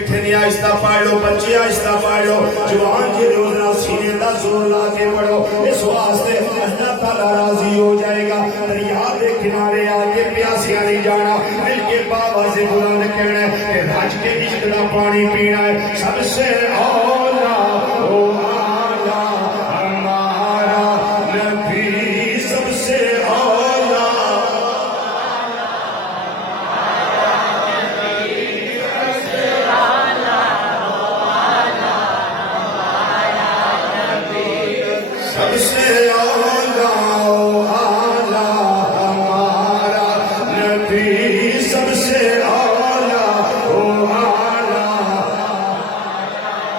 بیٹھے نہیں آہستہ پڑھ لو، بچے آہستہ پڑھ لو، جوان جی روزانہ سینے دا زور لا کے پڑھو، اس واسطے اللہ تعالیٰ راضی ہو جائے گا۔ دریا دے کنارے آ کے پیاسیا نہیں جانا، مل کے بابا سے بلند کہنا ہے کہ رج کے عشق دا پانی پینا ہے۔ سب سے اولا او آلہ ہمارا نبی، سب سے اولا سب سے اولا او آلہ ہمارا نبی، سب سے اولا او آلہ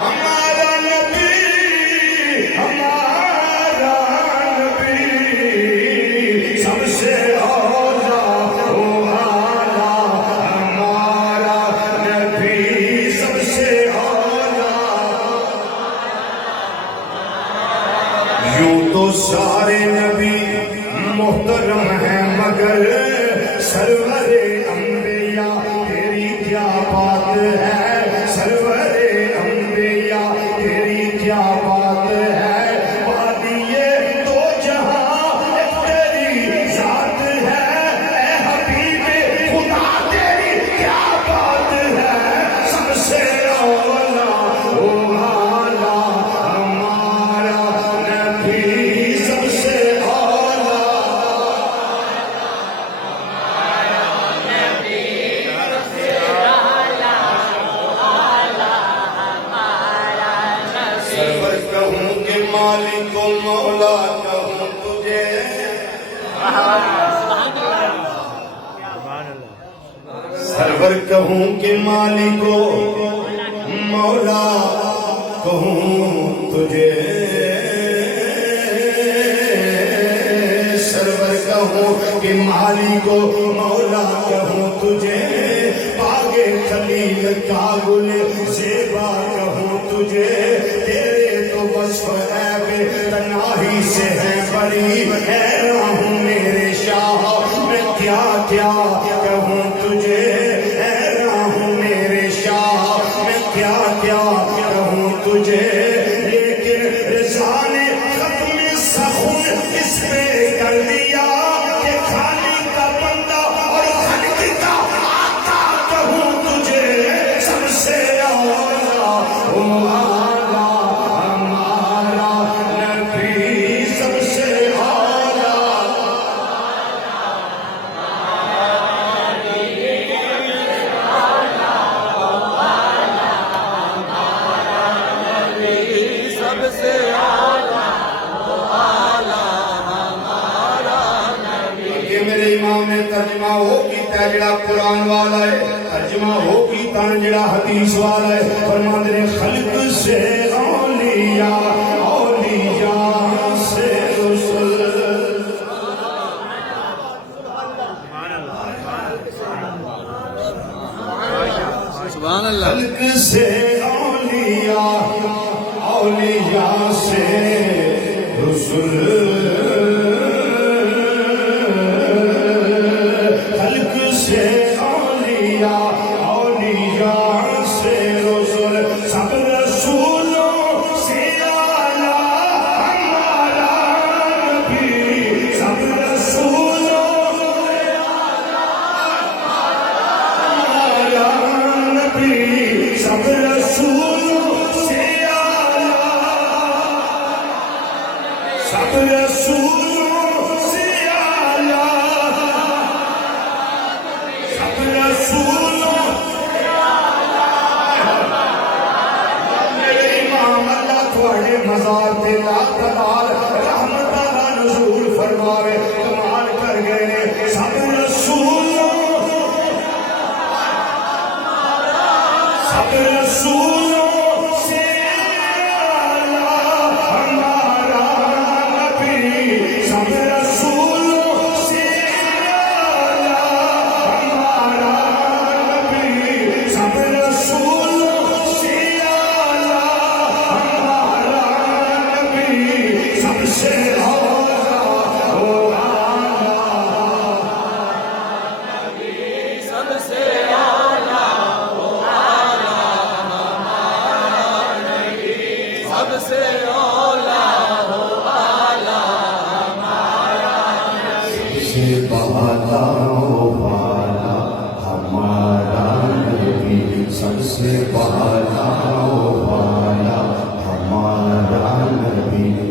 ہمارا نبی، ہمارا نبی، سب سے اولا او آلہ ہمارا نبی، سب سے اولا۔ یوں تو سارے نبی محترم ہیں مگر سرور انبیاء تیری کیا بات ہے، سرور انبیاء تیری کیا بات ہے، وادیے دو جہاں ایک تیری ذات ہے، اے حبیب خدا تیری کیا بات ہے، سب سے اولا او آلہ ہمارا نبی، سب سے اولا سرور کہوں کہ مالک و مولا کہوں تجھے، سرور کہوں کہ مالک و مولا کہوں تجھے، سرور کہوں کہ مالک و مولا کہوں تجھے، باغ خلیل کا گل زیبا کہوں تجھے، تیرے تو وصف عیب تنہائی سے ہے بڑی، حیران ہوں میرے شاہ میں کیا کیا کہوں تجھے، حیران ہوں میرے شاہ میں کیا کیا کہوں تجھے، لیکن رضا نے ختم سخن اس پہ کر دیا کہ خالی کا بندہ اور خالق کا آقا کہوں تجھے، سب سے اولا او آلہ ہمارا نبی، سب سے اولا کہ میرے امام نے ترجمہ ہو کیتا ہے جڑا قرآن والا ہے، ترجمہ ہو کیتا ہے جڑا حدیث والا ہے، فرماندے نے خلق سے اولیاء، اولیاء سے رسول، سبحان اللہ۔ خلق سے اولیاء، اولیاء سے رسول، خلق سے اولیاء، اولیاء سے رسول، سب رسولوں سے اعلیٰ ہمارا نبی، سب رسولوں سے ہمارا نبی، سب رسولوں سے اعلیٰ، سب رسولوں سے اعلیٰ، سب رسولوں سے اعلیٰ۔ میرے امام اللہ تھوڑے مزار تے لاتدار رحمت اللہ نزول فرماوے، کمال کر گئے، سب رسولوں، سب رسولوں سے اعلیٰ ہمارا نبی، سب رسولوں سے اعلیٰ ہمارا نبی، سب رسولوں سے اعلیٰ ہمارا نبی، سب سے اولا او آلہ، سب سے اعلیٰ وہ اعلیٰ سب سے اولا ہو آلہ ہمارا نبی سے بالا ہو بالا ہمارا نبی سب سے بالا ہو بالا ہمارا نبی